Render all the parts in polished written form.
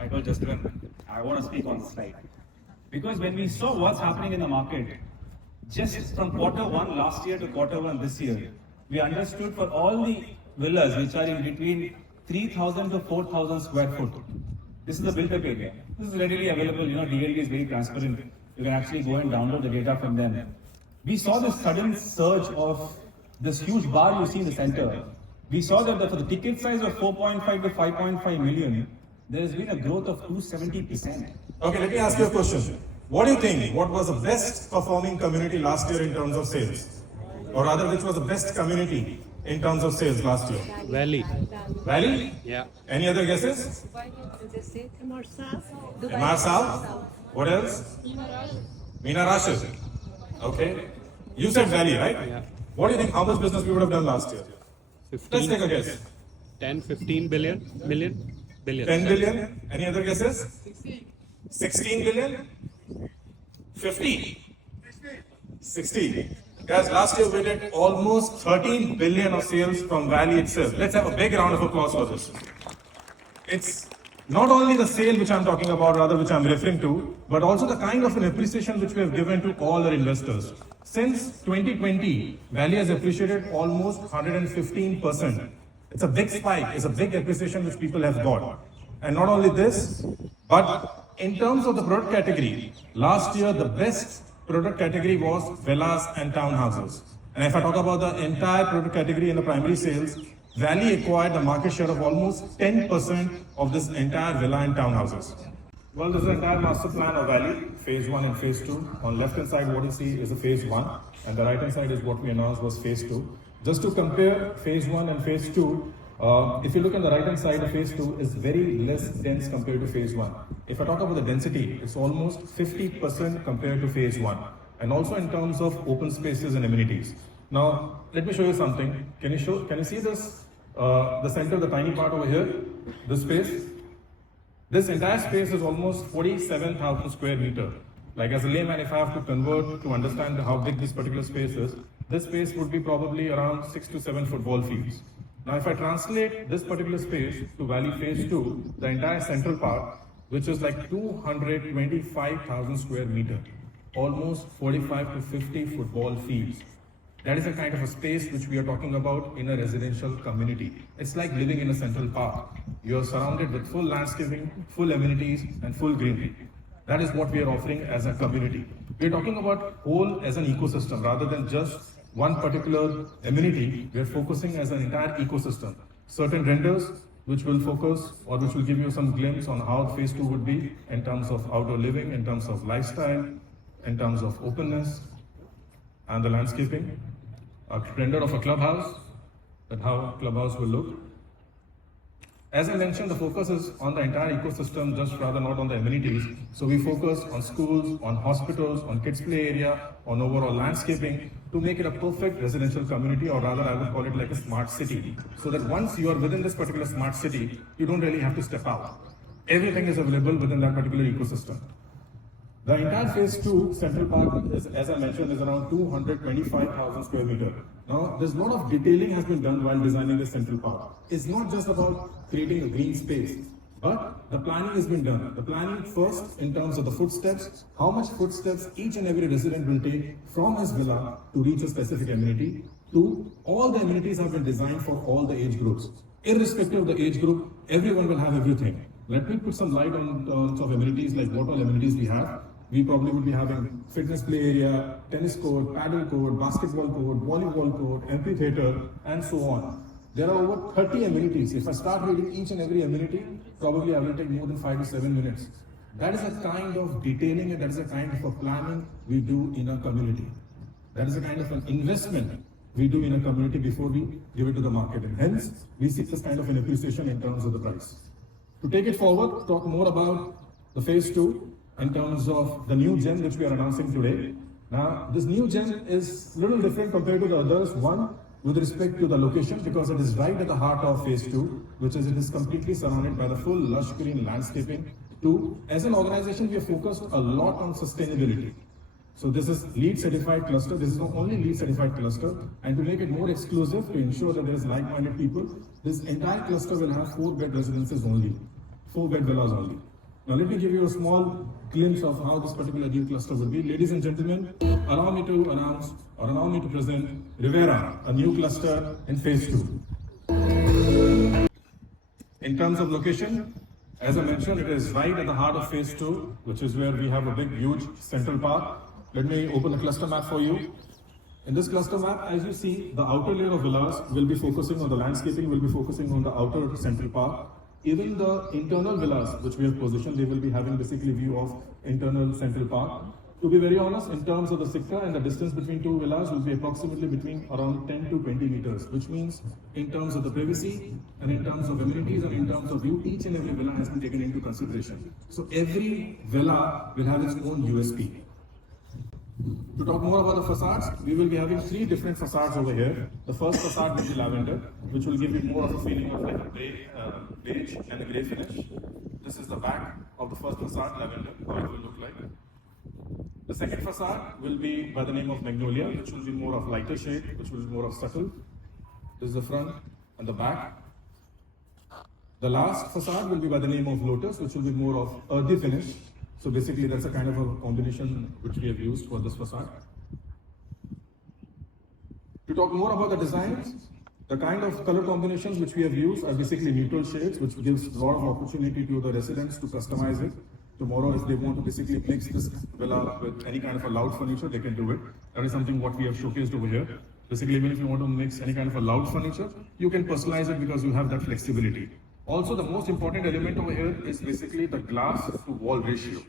I told Justin, I want to speak on this slide. Because when we saw what's happening in the market, just from quarter one last year to quarter one this year, we understood for all the villas which are in between 3,000 to 4,000 square foot. This is the built-up area. This is readily available. DLD is very transparent. You can actually go and download the data from them. We saw this sudden surge of this huge bar you see in the center. We saw that for the ticket size of 4.5 to 5.5 million, there has been a growth of 270%. Okay, let me ask you a question. What do you think? What was the best performing community last year in terms of sales? Or rather, which was the best community in terms of sales last year? Valley. Valley? Yeah. Any other guesses? Emaar South. Emaar South? What else? Meena Rashid. Okay. You said Valley, right? Yeah. What do you think? How much business we would have done last year? 15, Let's take a guess. 10, 15 billion. 10 billion. Any other guesses? 16 billion? 50? 60. Guys, last year we did almost 13 billion of sales from Valley itself. Let's have a big round of applause for this. It's not only the sale which I'm talking about, rather which I'm referring to, but also the kind of an appreciation which we have given to all our investors. Since 2020, Valley has appreciated almost 115%. It's a big spike, it's a big appreciation which people have got. And not only this, but in terms of the product category, last year the best product category was villas and townhouses. And if I talk about the entire product category in the primary sales, Valley acquired the market share of almost 10% of this entire villa and townhouses. Well, this is the entire master plan of Valley, phase 1 and phase 2. On left hand side, what you see is the phase 1, and the right hand side is what we announced was phase 2. Just to compare phase 1 and phase 2, if you look on the right hand side of phase 2 is very less dense compared to phase 1. If I talk about the density, it's almost 50% compared to phase 1. And also in terms of open spaces and amenities. Now, let me show you something. Can you see this? The center, the tiny part over here, this space? This entire space is almost 47,000 square meter. Like as a layman, if I have to convert to understand how big this particular space is, this space would be probably around 6 to 7 football fields. Now, if I translate this particular space to Valley Phase 2, the entire central part, which is like 225,000 square meter, almost 45 to 50 football fields. That is a kind of a space which we are talking about in a residential community. It's like living in a central park. You are surrounded with full landscaping, full amenities, and full greenery. That is what we are offering as a community. We are talking about whole as an ecosystem rather than just one particular amenity. We are focusing as an entire ecosystem. Certain renders which will focus or which will give you some glimpse on how phase 2 would be in terms of outdoor living, in terms of lifestyle, in terms of openness and the landscaping. A render of a clubhouse, that how a clubhouse will look. As I mentioned, the focus is on the entire ecosystem, just rather not on the amenities. So we focus on schools, on hospitals, on kids play area, on overall landscaping to make it a perfect residential community, or rather I would call it like a smart city. So that once you are within this particular smart city, you don't really have to step out. Everything is available within that particular ecosystem. The entire phase 2 Central Park, is, as I mentioned, is around 225,000 square meter. Now, there's a lot of detailing has been done while designing the Central Park. It's not just about creating a green space, but the planning has been done. The planning first in terms of the footsteps, how much footsteps each and every resident will take from his villa to reach a specific amenity, to all the amenities have been designed for all the age groups. Irrespective of the age group, everyone will have everything. Let me put some light on terms of amenities, like what all amenities we have. We probably would be having fitness play area, tennis court, paddle court, basketball court, volleyball court, amphitheater, and so on. There are over 30 amenities. If I start reading each and every amenity, probably I will take more than 5 to 7 minutes. That is a kind of detailing and that is a kind of a planning we do in a community. That is a kind of an investment we do in a community before we give it to the market. And hence, we seek this kind of an appreciation in terms of the price. To take it forward, talk more about the phase 2 in terms of the new gem which we are announcing today. Now, this new gem is a little different compared to the others. One, with respect to the location, because it is right at the heart of phase 2, which is it is completely surrounded by the full lush green landscaping. 2, as an organization, we are focused a lot on sustainability. So this is LEED certified cluster. This is the only LEED certified cluster. And to make it more exclusive, to ensure that there is like-minded people, this entire cluster will have 4-bed residences only, 4-bed villas only. Now let me give you a small glimpse of how this particular new cluster will be. Ladies and gentlemen, allow me to announce or allow me to present Rivera, a new cluster in phase 2. In terms of location, as I mentioned, it is right at the heart of phase 2, which is where we have a big, huge central park. Let me open the cluster map for you. In this cluster map, as you see, the outer layer of villas will be focusing on the landscaping, will be focusing on the outer central park. Even the internal villas which we have positioned, they will be having basically view of internal central park. To be very honest, in terms of the sector and the distance between two villas will be approximately between around 10 to 20 meters, which means in terms of the privacy and in terms of amenities and in terms of view, each and every villa has been taken into consideration. So every villa will have its own USP. To talk more about the facades, we will be having 3 different facades over here. The first facade will be Lavender, which will give you more of a feeling of like a beige and a grey finish. This is the back of the first facade, Lavender, how it will look like. The second facade will be by the name of Magnolia, which will be more of lighter shade, which will be more of subtle. This is the front and the back. The last facade will be by the name of Lotus, which will be more of earthy finish. So basically that's a kind of a combination which we have used for this facade. To talk more about the designs, the kind of color combinations which we have used are basically neutral shades, which gives a lot of opportunity to the residents to customize it. Tomorrow, if they want to basically mix this villa with any kind of a loud furniture, they can do it. That is something what we have showcased over here. Basically, even if you want to mix any kind of a loud furniture, you can personalize it because you have that flexibility. Also, the most important element over here is basically the glass to wall ratio.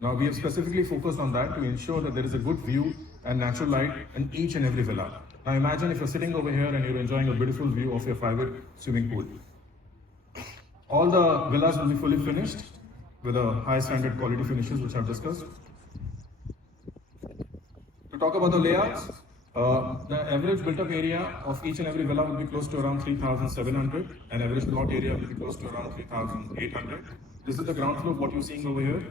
Now, we have specifically focused on that to ensure that there is a good view and natural light in each and every villa. Now, imagine if you're sitting over here and you're enjoying a beautiful view of your private swimming pool. All the villas will be fully finished with a high standard quality finishes, which I've discussed. To talk about the layouts, the average built-up area of each and every villa will be close to around 3,700, and average plot area will be close to around 3,800. This is the ground floor, what you're seeing over here.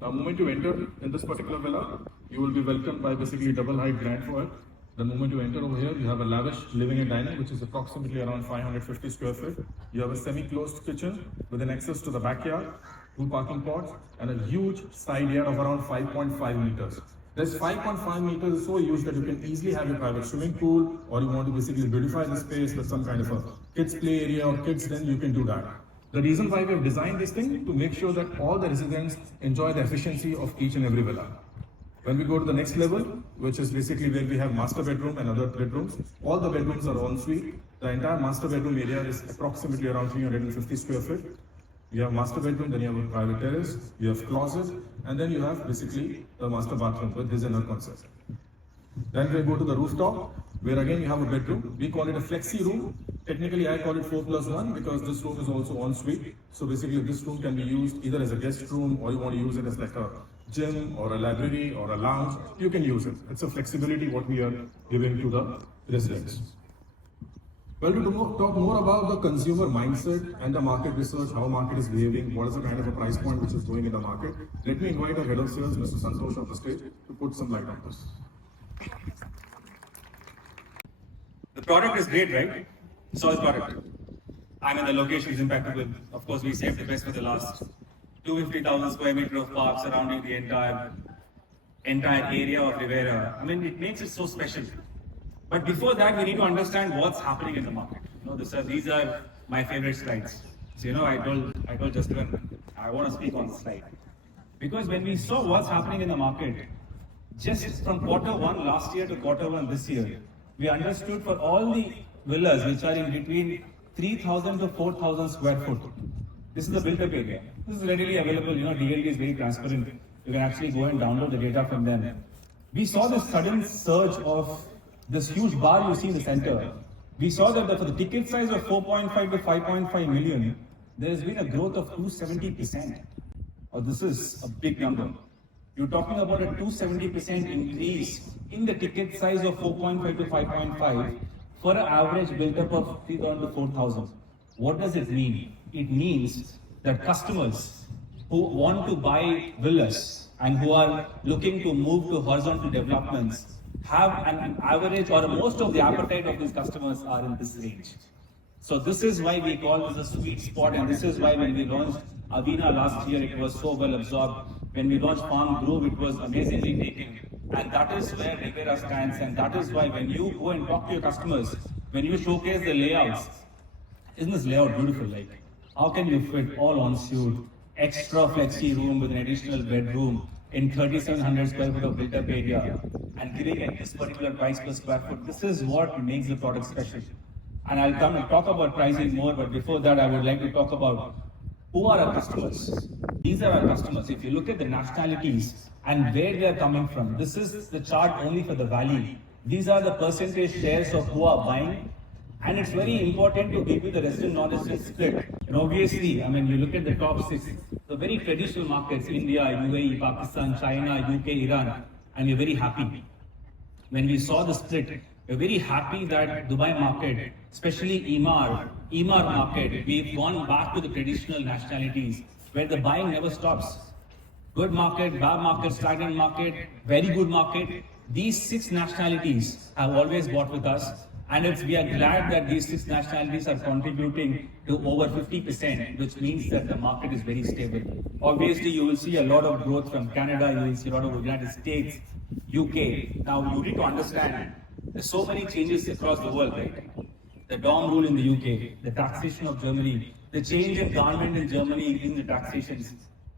The moment you enter in this particular villa, you will be welcomed by basically double height grand foyer. The moment you enter over here, you have a lavish living and dining, which is approximately around 550 square feet. You have a semi-closed kitchen with an access to the backyard, 2 parking pods, and a huge side yard of around 5.5 meters. This 5.5 meters is so huge that you can easily have your private swimming pool, or you want to basically beautify the space with some kind of a kids play area or kids, then you can do that. The reason why we have designed this thing to make sure that all the residents enjoy the efficiency of each and every villa. When we go to the next level, which is basically where we have master bedroom and other bedrooms, all the bedrooms are en suite. The entire master bedroom area is approximately around 350 square feet. You have master bedroom, then you have a private terrace, you have closet, and then you have basically the master bathroom with his and her concept. Then we go to the rooftop, where again you have a bedroom. We call it a flexi room. Technically, I call it 4+1 because this room is also en suite. So basically, this room can be used either as a guest room, or you want to use it as like a gym or a library or a lounge. You can use it. It's a flexibility what we are giving to the residents. Well, to talk more about the consumer mindset and the market research, how market is behaving, what is the kind of a price point which is going in the market, let me invite our head of sales, Mr. Santosh, on the stage to put some light on this. The product is great, right? Solid product. I mean, the location is impeccable. Of course, we saved the best for the last. 250,000 square meter of park surrounding the entire area of Rivera. I mean, it makes it so special. But before that, we need to understand what's happening in the market. These are my favorite slides. So, I told Justin, I want to speak on the slide. Because when we saw what's happening in the market, just from Q1 last year to Q1 this year, we understood for all the villas which are in between 3,000 to 4,000 square foot. This is the built-up area. This is readily available. DLD is very transparent. You can actually go and download the data from them. We saw this sudden surge of this huge bar you see in the center. We saw that for the ticket size of 4.5 to 5.5 million, there has been a growth of 270%. This is a big number. You're talking about a 270% increase in the ticket size of 4.5 to 5.5 for an average built-up of 3,000 to 4,000. What does it mean? It means that customers who want to buy villas and who are looking to move to horizontal developments have an average, or most of the appetite of these customers are in this range. So this is why we call this a sweet spot, and this is why when we launched Avina last year, it was so well absorbed. When we launched Farm Grove, it was amazingly taken. And that is where Rivera stands. And that is why when you go and talk to your customers, when you showcase the layouts, isn't this layout beautiful? Like, how can you fit all en suite, extra flexi room with an additional bedroom in 3,700 square foot of built-up area, and giving at this particular price per square foot? This is what makes the product special. And I'll come and talk about pricing more, but before that, I would like to talk about who are our customers. These are our customers. If you look at the nationalities and where they are coming from, this is the chart only for the valley. These are the percentage shares of who are buying. And it's very important to give you the resident non-resident split. And obviously, I mean, you look at the top 6, the very traditional markets, India, UAE, Pakistan, China, UK, Iran, and we're very happy. When we saw the split, we're very happy that Dubai market, especially Emaar market, we've gone back to the traditional nationalities where the buying never stops. Good market, bad market, stagnant market, very good market. These 6 nationalities have always bought with us. And we are glad that these 6 nationalities are contributing to over 50%, which means that the market is very stable. Obviously, you will see a lot of growth from Canada, you will see a lot of United States, UK. Now, you need to understand, there's so many changes across the world, right? The DOM rule in the UK, the taxation of Germany, the change in government in Germany in the taxations,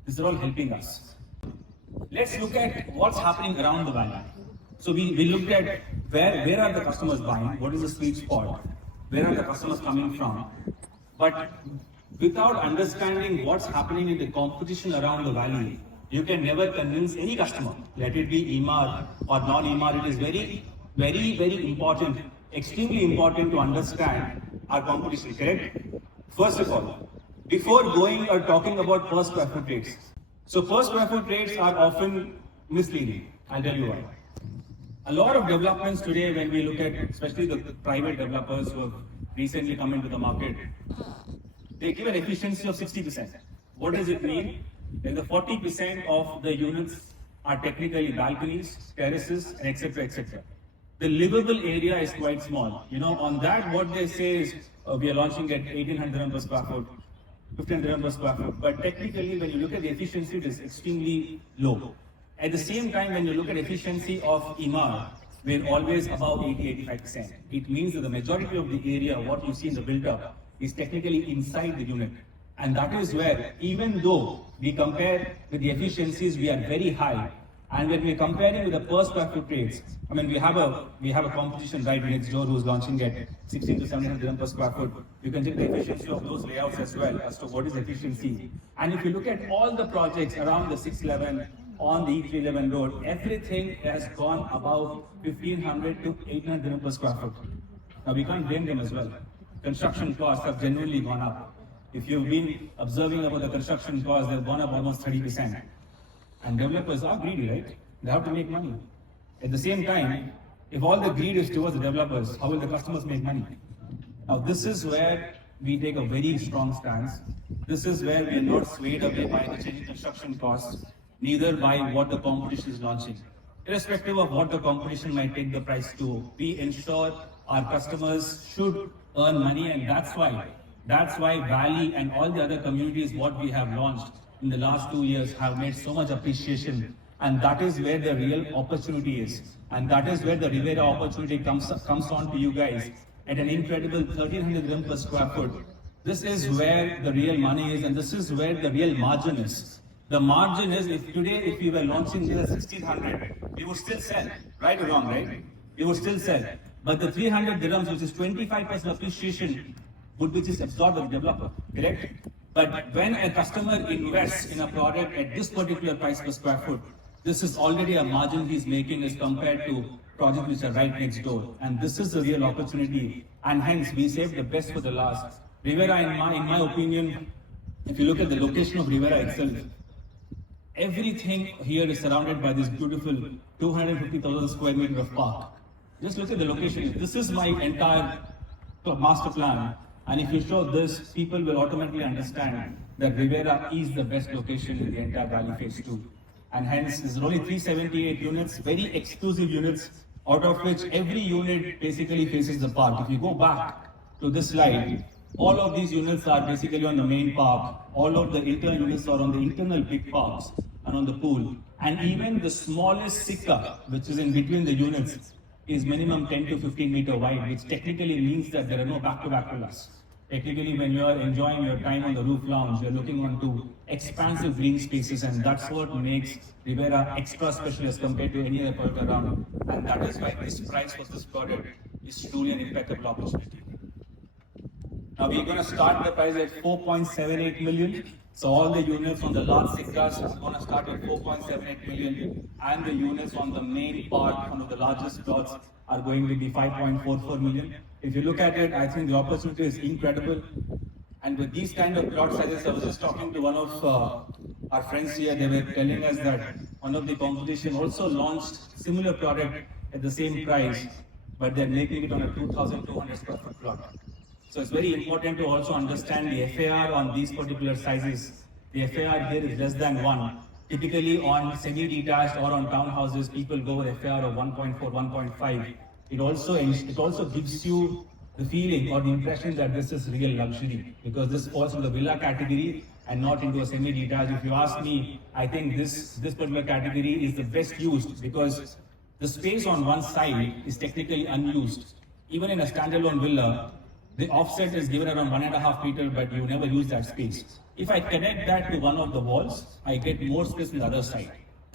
these are all helping us. Let's look at what's happening around the valley. So we looked at where are the customers buying, what is the sweet spot, where are the customers coming from. But without understanding what's happening in the competition around the valley, you can never convince any customer, let it be Emaar or non-Emaar. It is very, very, very important, extremely important to understand our competition, correct? First of all, before going or talking about per square foot rates. So per square foot rates are often misleading. I'll tell you why. A lot of developments today, when we look at, especially the private developers who have recently come into the market, they give an efficiency of 60%. What does it mean? Then the 40% of the units are technically balconies, terraces, and etc. etc. The livable area is quite small. You know, on that, what they say is we are launching at 1,800 per square foot, 1,500 per square foot. But technically, when you look at the efficiency, it is extremely low. At the same time, when you look at efficiency of Emaar, we're always above 80-85%. It means that the majority of the area, what you see in the build-up, is technically inside the unit. And that is where, even though we compare with the efficiencies, we are very high. And when we're comparing with the per square foot rates, I mean, we have a competition right next door who's launching at 16 to 1700 per square foot. You can check the efficiency of those layouts as well as to what is efficiency. And if you look at all the projects around the 611, on the E311 road, everything has gone above 1,500 to 800 per square foot. Now we can't blame them as well. Construction costs have genuinely gone up. If you've been observing about the construction costs, they've gone up almost 30%. And developers are greedy, right? They have to make money. At the same time, if all the greed is towards the developers, how will the customers make money? Now this is where we take a very strong stance. This is where we are not swayed away by the changing construction costs, neither by what the competition is launching. Irrespective of what the competition might take the price to, we ensure our customers should earn money, and that's why Valley and all the other communities what we have launched in the last 2 years have made so much appreciation, and that is where the real opportunity is, and that is where the Rivera opportunity comes on to you guys at an incredible 1,300 dirham per square foot. This is where the real money is, and this is where the real margin is. The margin is, if we were launching this at 1,600, we would still sell, right or wrong, right? We would still sell. But the 300 dirhams, which is 25% appreciation, would be just absorbed by the developer, correct? But when a customer invests in a product at this particular price per square foot, this is already a margin he's making as compared to projects which are right next door. And this is the real opportunity. And hence, we save the best for the last. Rivera, in my opinion, if you look at the location of Rivera itself, everything here is surrounded by this beautiful 250,000 square meter of park. Just look at the location. This is my entire master plan. And if you show this, people will automatically understand that Rivera is the best location in the entire Valley Phase 2. And hence, there's only 378 units, very exclusive units, out of which every unit basically faces the park. If you go back to this slide, All of these units are basically on the main park. All of the internal units are on the internal big parks and on the pool. And even the smallest Sikka, which is in between the units, is minimum 10 to 15 meter wide, which technically means that there are no back-to-back villas. Technically, when you are enjoying your time on the roof lounge, you're looking onto expansive green spaces, and that's what makes Rivera extra special as compared to any other product around. And that is why this price for this product is truly an impeccable opportunity. Now we're going to start the price at 4.78 million. So all the units on the large sectors are going to start at 4.78 million, and the units on the main part, one of the largest plots, are going to be 5.44 million. If you look at it, I think the opportunity is incredible. And with these kind of plot sizes, I was just talking to one of our friends here. They were telling us that one of the competition also launched similar product at the same price, but they're making it on a 2,200 square foot plot. So it's very important to also understand the FAR on these particular sizes. The FAR here is less than 1. Typically on semi-detached or on townhouses, people go with FAR of 1.4, 1.5. It also gives you the feeling or the impression that this is real luxury, because this falls in the villa category and not into a semi-detached. If you ask me, I think this particular category is the best used, because the space on one side is technically unused. Even in a standalone villa, the offset is given around 1.5 meter, but you never use that space. If I connect that to one of the walls, I get more space on the other side.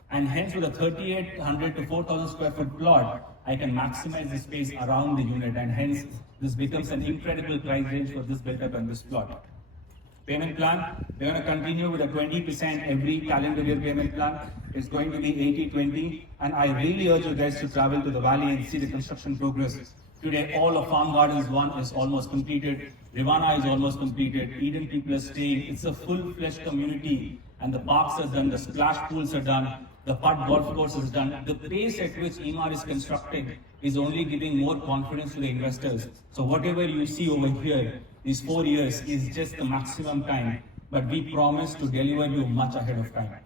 And hence with a 3,800 to 4,000 square foot plot, I can maximize the space around the unit, and hence this becomes an incredible price range for this build-up and this plot. Payment plan, we're going to continue with a 20% every calendar year payment plan. It's going to be 80-20, and I really urge you guys to travel to the valley and see the construction progress. Today, all of Farm Gardens 1 is almost completed. Rivana is almost completed. Eden people are staying. It's a full-fledged community, and the parks are done, the splash pools are done, the putt golf course is done. The pace at which Emaar is constructing is only giving more confidence to the investors. So whatever you see over here, these 4 years is just the maximum time, but we promise to deliver you much ahead of time.